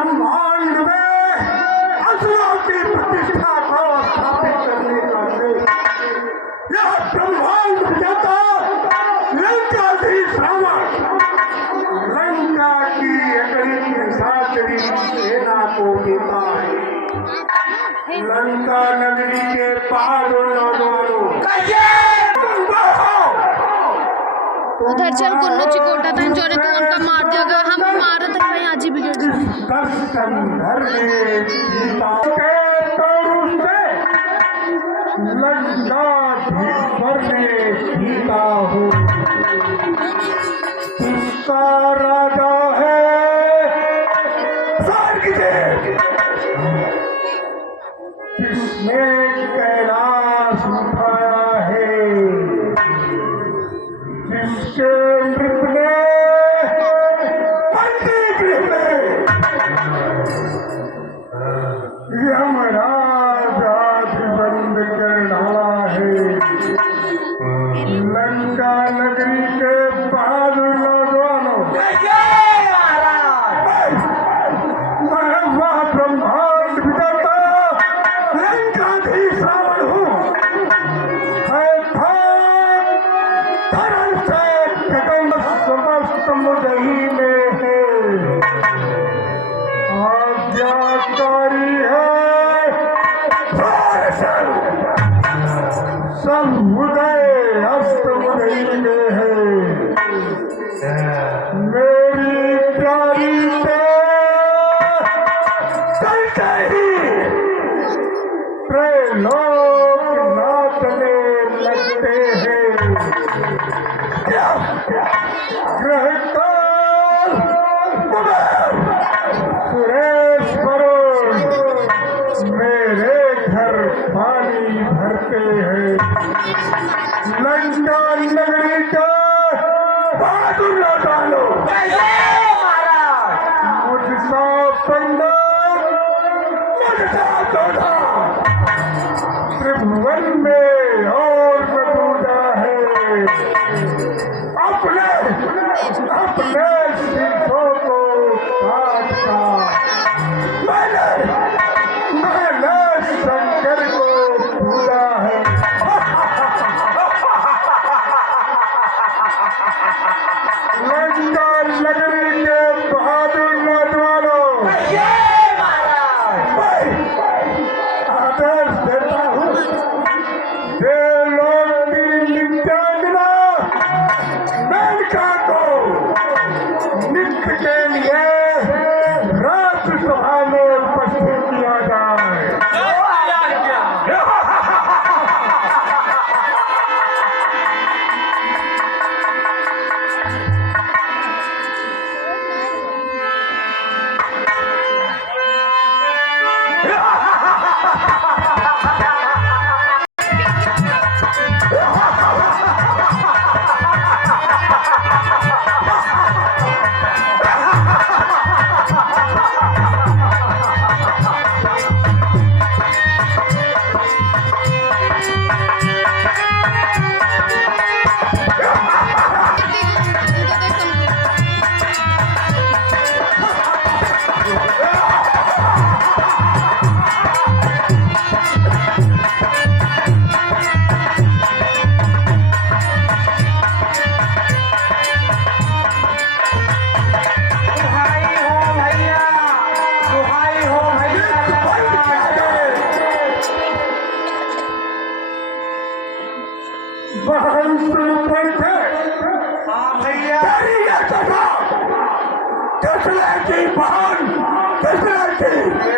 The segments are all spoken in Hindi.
ब्रह्मांड में असुरों की प्रतिष्ठा को स्थापित करने का श्रेय यह ब्रह्मांड विजेता लंकाधीश रावण लंका की अगणित निशाचरी सेना को देता है। लंका नगरी के पहाड़ उधर चल कुन्नू चिकोटा था जोरे तू उनका मार देगा हम मारत है भाई आज ही बिगड़ जीता हूँ इसका राजा है किसने कैलाश उठाया है जिसके मृत ने यमराज बंद कर डाला है। लंका नगरी के बहादुर नौजवानों मैं वह ब्रह्मांड विजेता लंकाधीश रावण हूँ। धर्म से कदम समस्त मुझे ही में है आज्ञाकारी है सब उदय अस्त मुझे में है मेरी प्यारी से चलते ही लोग नाचने लगते हैं। ग्रहकाल सुरेश वरुण मेरे घर पानी भरते हैं। लंका नगरी का बहादुर लौटालो मुझसा पंडा मुझसा चौधा त्रिभुवन में और मौजूदा है। अपने सिद्धों को काटता मैंने शंकर को पूजा है। लंका नगरी के बहादुर नौजवानों आदर्श देता हूँ लोग की नित्यांगना मेनका को नित्य के लिए राज्यसभा में उपस्थित किया जाए।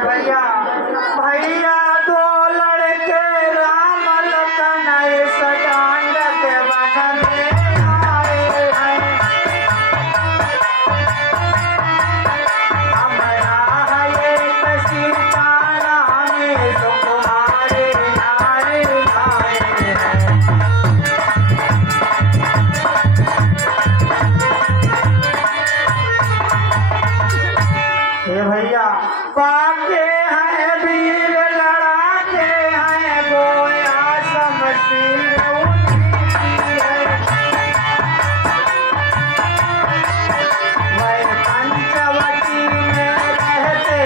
भैया भैया दो लड़के राम लखन सजान के वन में आए हैं। हमारा एक सीता राम सुकुमारी नारी आए हैं। भैया बाके हैं वीर लड़ाके हैं गोया शमशीर मैं पंचवटी में रहते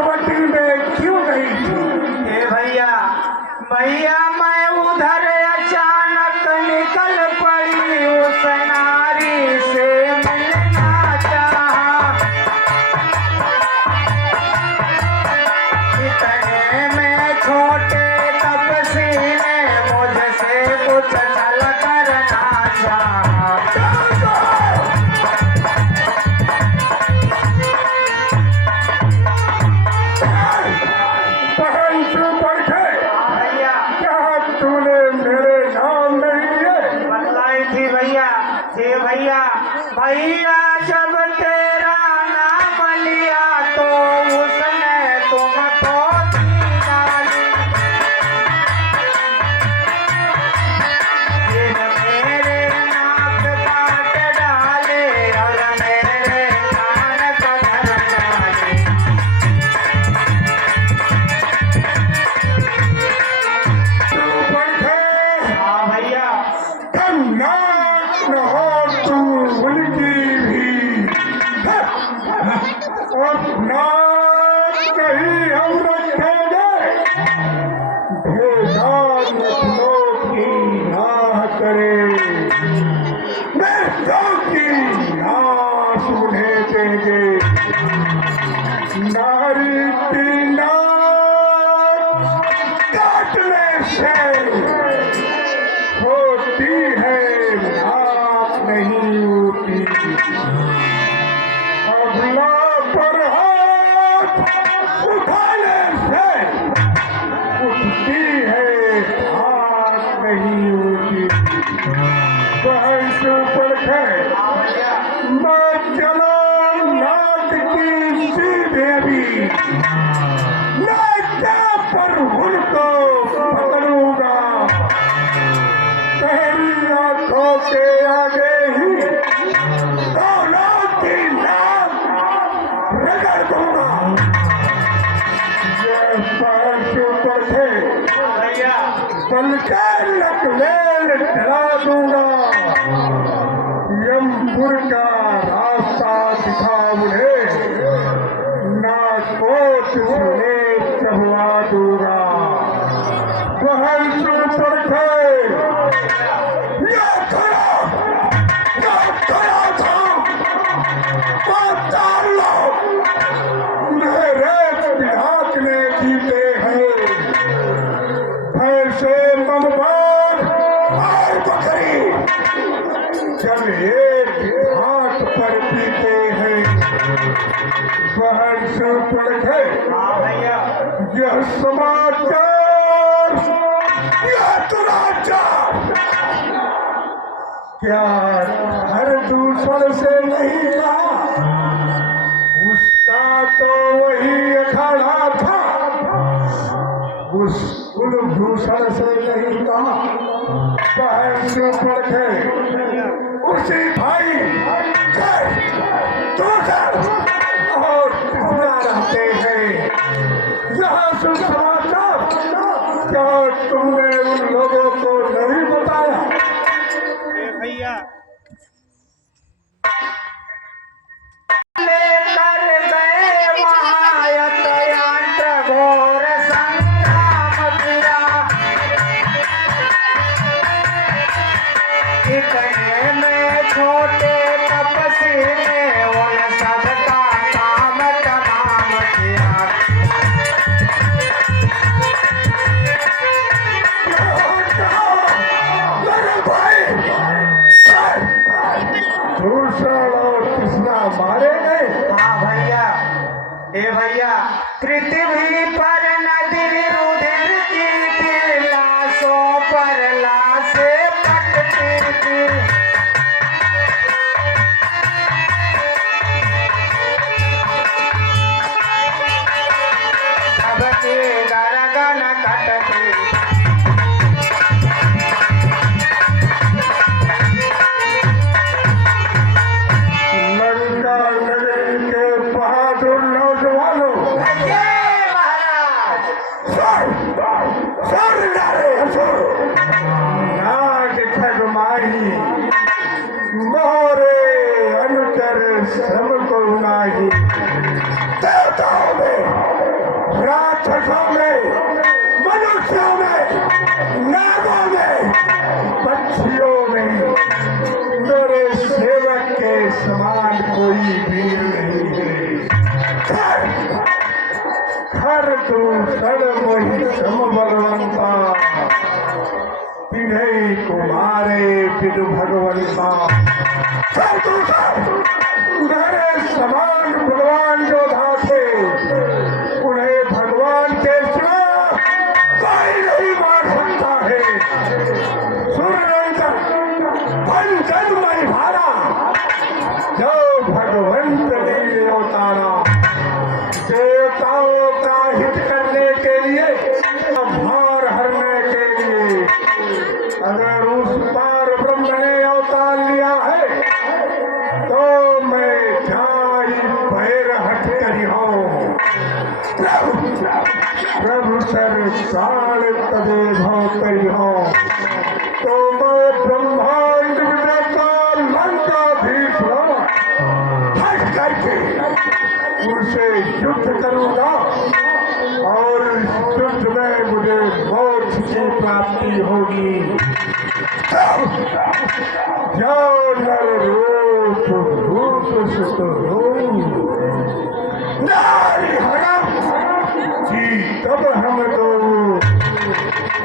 कटवटी में क्यों गई थी? हे भैया भैया मैं उधर अचानक निकल पड़ी उस नारी से मिलना चाहा। इतने में छोटे तपसी ने मुझसे कुछ छल करना चाहा। बहन से बढ़ के भैया क्या तूने मेरे नाम नहीं लिए? बतलाई थी भैया। हे भैया भैया जब तेरा नाम लिया तो उसने तुमको दी डाली। फिर मेरे नाक काट डाले और मेरे कान पकड़ डाले। तू बढ़ के हाँ भैया नाक न हो तू उनकी भी, और नाक नहीं हम रखेंगे। भेदान नस्लों की राह करे, मर्दों की नाश उन्हें देंगे। नारी की नाक काटने से होती है, नाक नहीं होती। अगला पर हाथ उठाने से उठती है, हाथ नहीं होती। बहन से ऊपर है मैं चलो नाक की सीधे भी नाक पर उनको पकड़ूंगा। पहली आंखों के आगे ही दोनों की नाक रगड़ दूंगा। ये पैर के ऊपर थे भैया बल्कि नकलेल चला दूंगा। यमपुर का रास्ता दिखा मुझे, नाकोट सुने चबवा दूंगा। बहन से ऊपर थे ये खड़ा था पाताल लोग मेरे बिहाक ने जीते हैं। भैंसे ममबार और बकरी जब एक घाट पर पीते हैं। बहन से ऊपर है हाँ भैया यह समाचार, यह दुराचार क्या हर दूसर से नहीं कहा? उसका तो वही अखाड़ा था, उस कुलभूषण से नहीं कहा। बहन से ऊपर है उसी भाई दूसर और कितना रहते हैं यहाँ से समाचार। क्या तुमने उन लोगों को नहीं बताया? हे भैया लेकर गए महायत यंत्र घोर संग्राम किया। इतने में छोटे तपसी ने उन सबका काम तमाम किया। मेरे भाई दूसरा और कृष्णा मारे गए। हाँ भैया हे भैया पृथ्वी पर नदी रुधिर की थी, लाशों पर लाशें पटती थी। सबकी गर्दन कटती। लड़का नगरी के बहादुर नौजवानों, महाराज सर नारे हसुर नाग ठगमाही मोरे अनुचर श्रम को नाही। देवताओं में हर दूषण मोहि सम भगवंता पिन्है कुमारे विदु भगवंता। मेरे समान भगवान जो थे उन्हें भगवान के सिवा कोई नहीं मार सकता है। सूर्यंकर पंचन में भारा जो भगवंत ने अवतारा देवताओं का हित करने के लिए, भार हरने के लिए। अगर उस पार ब्रह्म ने अवतार लिया है तो मैं जाई पैर हट करी हूँ। प्रभु सर साल तदे भाव करी हूँ तो मैं ब्रह्मांड विजेता लंकाधीश हट करके उनसे युद्ध करूंगा और इस युद्ध में मुझे मोक्ष की प्राप्ति होगी। जाओ नर रूप रूप सुत नारी हरम जी तब हम दो।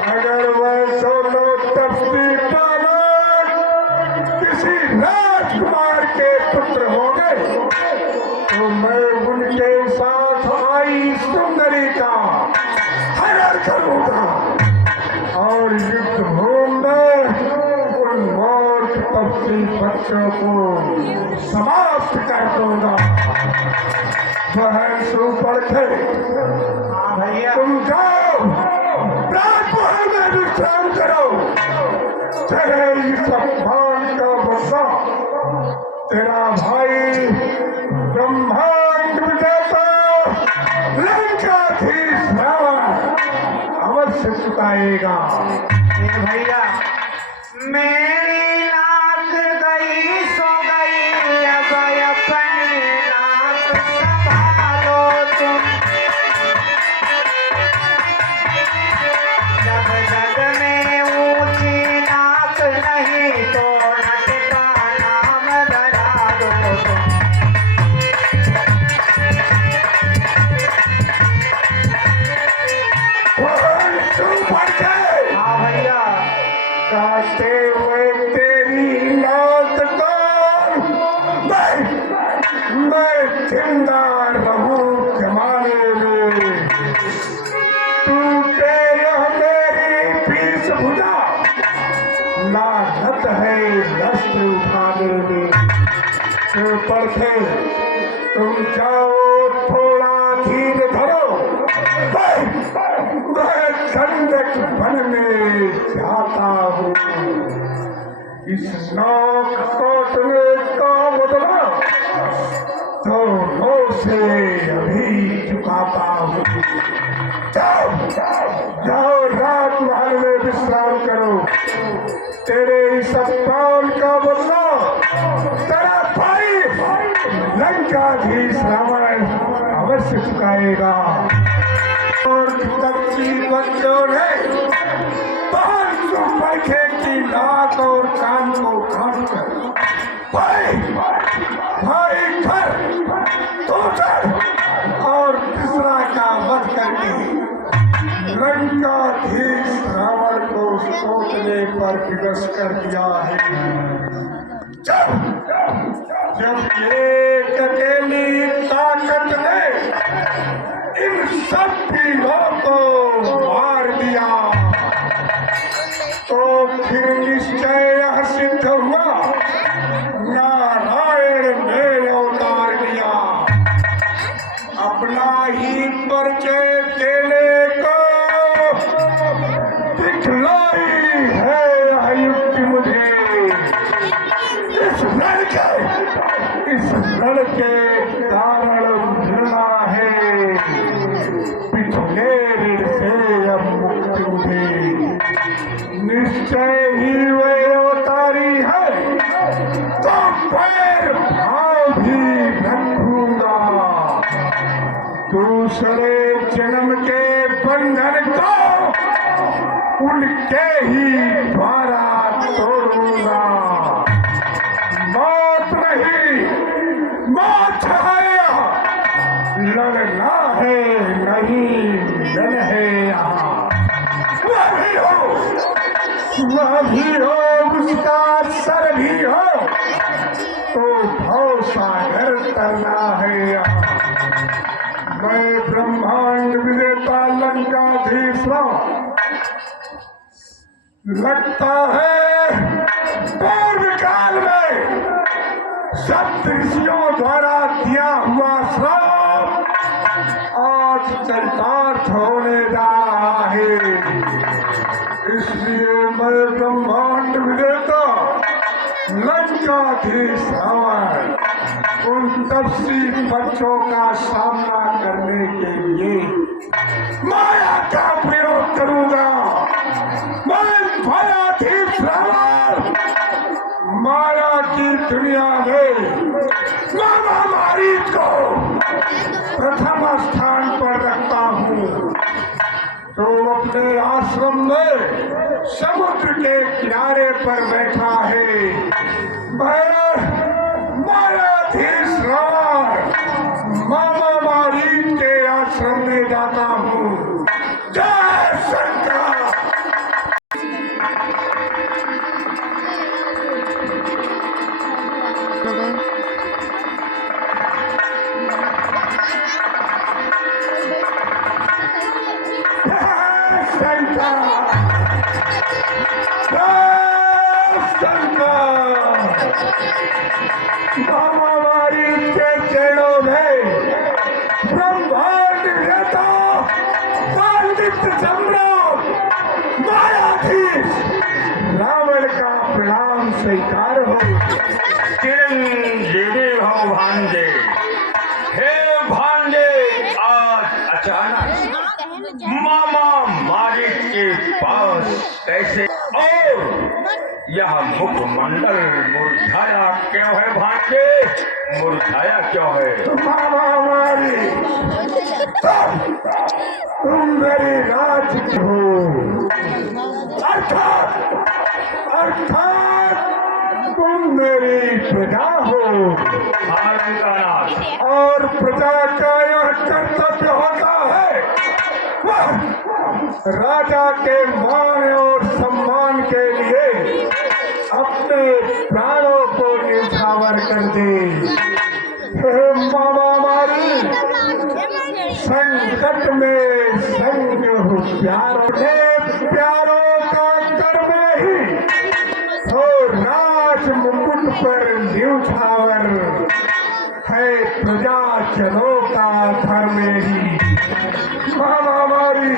अगर वह दोनों तपसी पावन किसी राजकुमार के पुत्र होंगे तो मैं उनके साथ आई सुंदरी का हरण करूंगा और युद्ध भूमि में उन मौत तपसी बच्चों को समाप्त कर दूंगा। बहन सुपड़ थे भैया तुम जाओ राजमहल में विश्राम करो। तेरे इस अपमान का बदला तेरा भाई ब्रह्मांड विजेता लंकाधीश रावण अवश्य चुकाएगा। भैया मेरी नाक गई सो गई, अब अपनी नाक संभालो तुम। जब जग में ऊंची नाक नहीं तो नट का नाम धरा दो तुम। हाँ भैया काटे हुए तेरी मौत को मैं जिंदा रहूं जमाने में। टूटे यह मेरी पीस भुजा लागत है दस्त उठाने में। ऊपर से तुम जाओ थोड़ा धीर धरो। मैं खंडक वन में जाता हूँ। इस नौक काटने का बदला तो नौ से अभी चुकाता हूँ। जाओ जाओ राजमहल में विश्राम करो। तेरे इस अपमान का बदला तेरा भाई लंकाधीश रावण अवश्य चुकाएगा। और तपसी बच्चों ने 500 पैखे की नाक और कान को काट कर भाई घर दूसर और तीसरा का वध करके लंकाधीश रावण को सोचने पर विवश कर दिया है। जब एक अकेली ताकत ने इन सब पीढ़ों को मार दिया तो फिर निश्चय यह सिद्ध हुआ नारायण ने अवतार लिया। अपना ही परिचय देने को दिखलाई है यह युक्ति मुझे। इस लड़के कारण घृणा है। पिछले ऋण से अब मुक्ति मुझे निश्चय ही वे अवतारी है तो पैर भाव भी रखूंगा। दूसरे जन्म के बंधन को उनके ही द्वारा तोड़ूंगा। मौत नहीं मौत है, लड़ना है नहीं वह भी हो उसका सर भी हो तो भव सागर तरना है यहाँ। मैं ब्रह्मांड विजेता लंकाधीश हूँ। लगता है पूर्व काल में सप्त ऋषियों द्वारा दिया हुआ श्राप आज चरितार्थ होने जा रहा है। इसलिए मैं ब्रह्मांड विजेता लंकाधीश रावण उन तपसी बच्चों का सामना करने के लिए माया का प्रयोग करूंगा। मैं भयाधीश रावण माया की दुनिया में महामारी को प्रथम स्थान पर रखता हूँ। तो अपने आश्रम में समुद्र के किनारे पर बैठा है। मैं मायाधीश रावण महामारी के आश्रम में जाता हूँ। जय शंकर। महामारी के चरणों में ब्रह्मांड नेता पंडित सम्राट मायाधीश रावण का प्रणाम स्वीकार हो। चिरंजीवी हो भांजे। हे भांजे, आज अचानक मामा मारी के पास कैसे और यह मुखमंडल मुरझाया क्यों है भांजे? मुरझाया क्यों है? महामारी तुम मेरी राज की हो, अर्थात तुम मेरी प्रजा हो। हालंकानाथ और प्रजा का यह कर्तव्य होता है राजा के मान और सम्मान के लिए अपने प्राणों को न्यौछावर कर दे। हे महामारी संकट में संग हो प्यारों ने प्यारों का कर्म ही हो राज मुकुट पर न्यौछावर है प्रजा चलो का धर्म ही। महामारी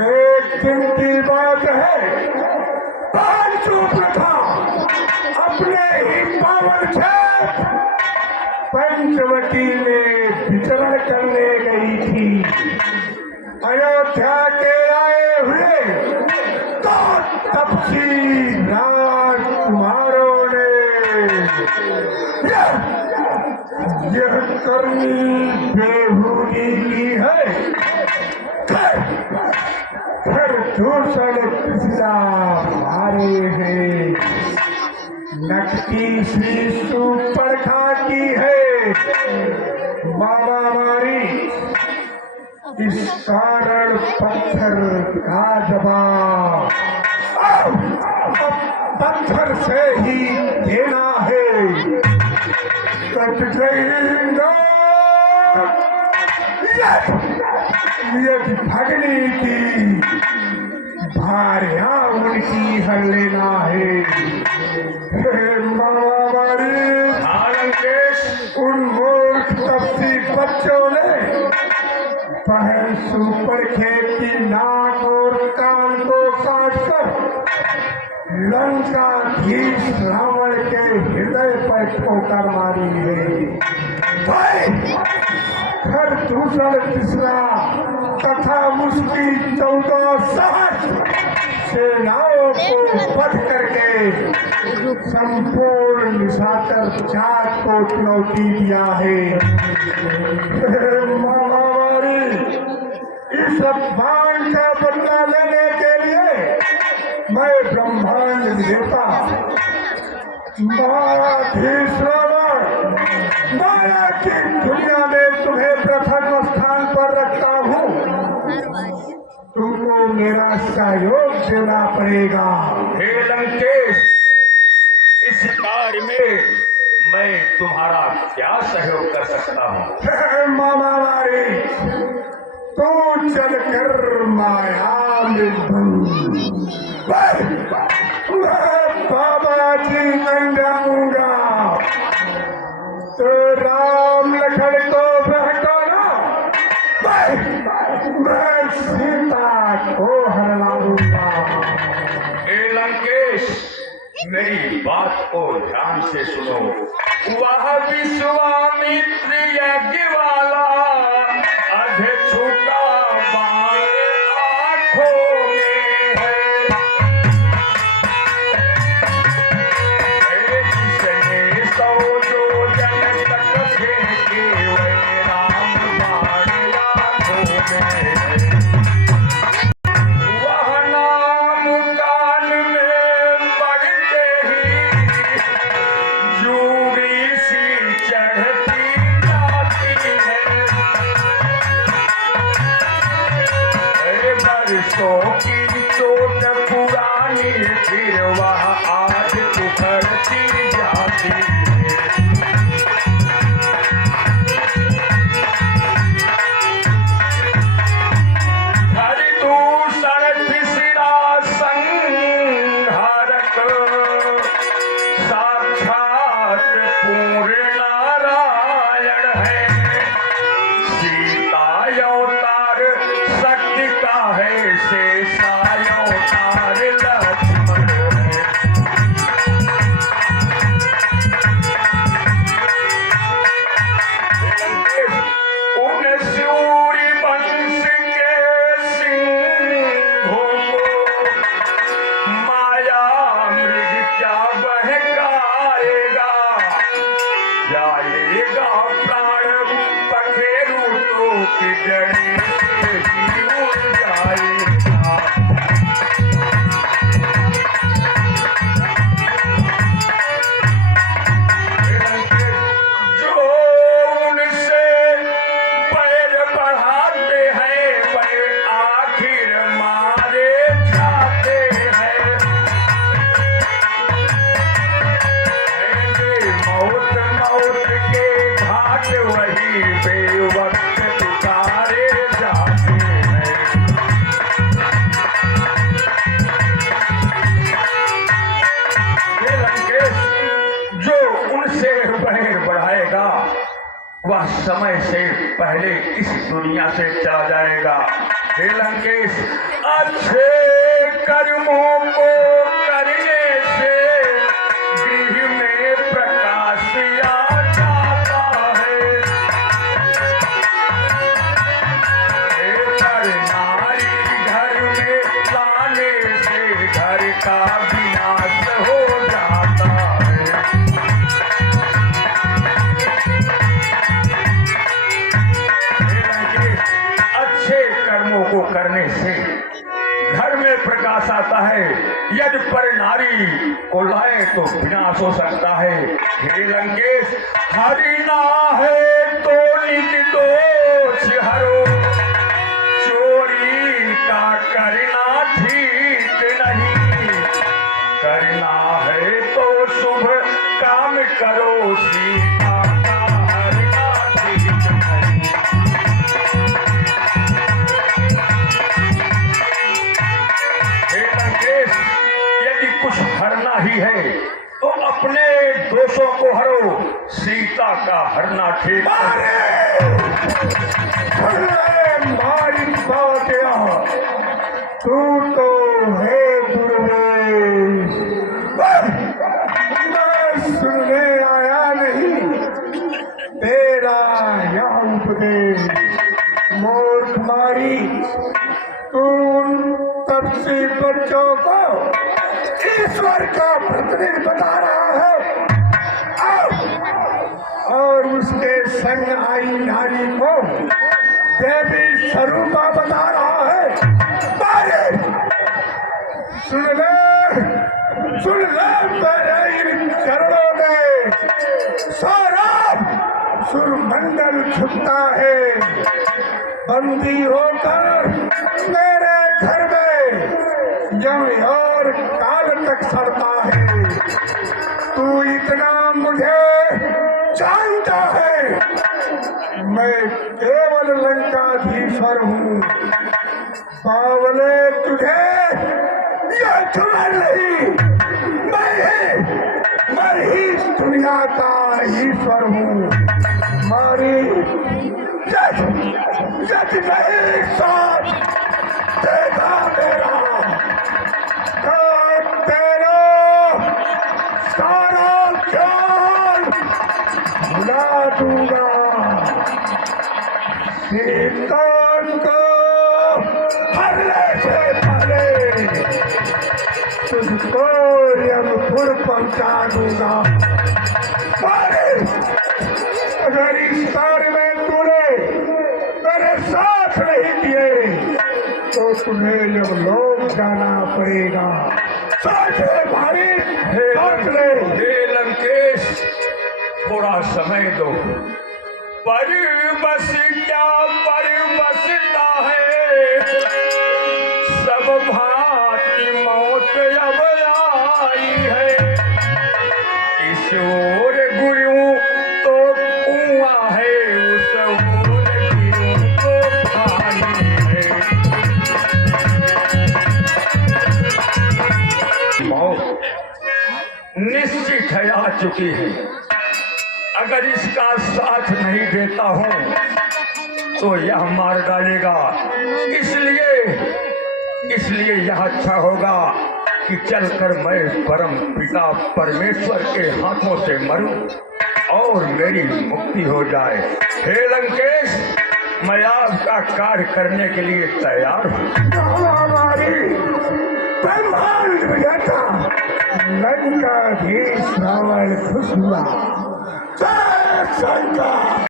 एक दिन की बात है, पांचों प्रथा अपने ही पावन क्षेत्र पंचवटी में विचरण करने गई थी। अयोध्या के आए हुए तो तपसी राजकुमारों ने यह करनी बेहूदी की है। फिर दूषण पिछला मारे हैं, नकटी सी सुपर्णा की है। महामारी इस कारण पत्थर का जवाब अब पत्थर से ही देना है। कट गई यदि भगनी की भारियां उनकी हर लेना है। हे महामारी उन मूर्ख तपसी बच्चों ने पहल सुपर खेत की नाक और कान को काटकर लंकाधीश रावण के हृदय पर ठोकर मारी है। फिर दूषण तीसरा तथा उसकी 14 सहस्त्र सेनाओं को वध करके संपूर्ण निशाचर जात को चुनौती दिया है। महामारी इस अपमान का बदला लेने के लिए मैं ब्रह्मांड विजेता मायाधीश रावण माया की दुनिया में तुम्हें प्रथम स्थान पर रखता हूँ। तुमको मेरा सहयोग देना पड़ेगा। हे लंकेश, इस कार्य में मैं तुम्हारा क्या सहयोग कर सकता हूँ? मामा मारे तू चलकर माया में मैं बाबा जी बन जाऊंगा तो राम लखन को बहकाना, मैं सीता को हरवाऊंगा। हे लंकेश, मेरी बात को ध्यान से सुनो। वह विश्वामित्र यज्ञ वाला अध छूटा बाण आँखों में है। जिसने 100 योजन तक फेंके वह राम बाण आँखों में है। वह नाम कान में पड़ते ही जूरी सी चढ़ती जाती है। बरसों की चोट पुरानी फिर वह आज उभरती जाती है। हरि दूषण फिसरा संहारक साक्षात पूर्ण नारायण है। सीता अवतार शक्ति का है, शेषा अवतार लक्ष्मण है। उन सूर्य वंश के सिंहों को माया मृग क्या बहकाएगा। जाएगा प्राण पखेरु तो कि डरे से ही उड़ जाएगा। जो उनसे पैर बढ़ाते हैं वह आखिर मारे जाते हैं। मौत मौत के घाट वही बेवक्त पुकारे जाते हैं। हे लंकेश, जो उनसे पैर बढ़ाएगा वह समय से पहले इस दुनिया से चला जाएगा। हे लंकेश, अच्छे कर्मों को करने से गृह में प्रकाश आ जाता है। हे नर नारी घर में लाने से घर का विनाश हो जाता है। अच्छे कर्मों को करने से घर में प्रकाश आता है। यदि पर नारी को लाए तो विनाश हो सकता है। हे लंकेश, हरि ना है तो निज दोष हरो, चोरी का करना ठीक नहीं। करना है तो शुभ काम करो, सीता का हरना ठीक नहीं। हे लंकेश, यदि कुछ हरना ही है तो अपने दोषों को हरो, सीता का हरना ठीक मारी बातिया तू तो है दुर्वेश। मैं सुनने आया नहीं तेरा यह उपदेश। मूर्ख मारी, तू उन तपसी बच्चों को ईश्वर का प्रतिनिधि बता रहा है और उसके संग आई नारी को देवी स्वरूपा बता रहा है। मारे, सुन ले मेरे इन चरणों में सारा सुरमंडल झुकता है। बंदी होकर मेरे घर में यम और काल तक सड़ता है। तू इतना मुझे जानता है, मैं केवल लंकाधीश्वर हूँ। बावले तुझे यह खबर नहीं, मैं ही इस दुनिया का ईश्वर हूँ। मारी जज नहीं साथ देगा मेरा, तो तेरा सारा ज्ञान भुला दूंगा। सीतान को हरने से पहले तुझको यमपुर पहुंचा दूंगा। अगर इस कार्य में तूने मेरे साथ नहीं दिए तो तुम्हें जब लोग जाना पड़ेगा। सोच ले भाई, सोच ले। हे लंकेश, थोड़ा समय दो। पर बस क्या पर बसता है, सब भांति मौत अब आई है। इस ओर गुरु तो कुआं है, उस ओर गुरु तो पानी है। मौत निश्चित है, आ चुकी है। अगर इसका साथ नहीं देता हूँ तो यह मार डालेगा। इसलिए यह अच्छा होगा कि चलकर मैं परम पिता परमेश्वर के हाथों से मरूं और मेरी मुक्ति हो जाए। हे लंकेश, मैं आपका कार्य करने के लिए तैयार हूँ। हमारी ब्रह्मांड विधाता लंकाधीश रावण खुश हुआ। जय शंकर।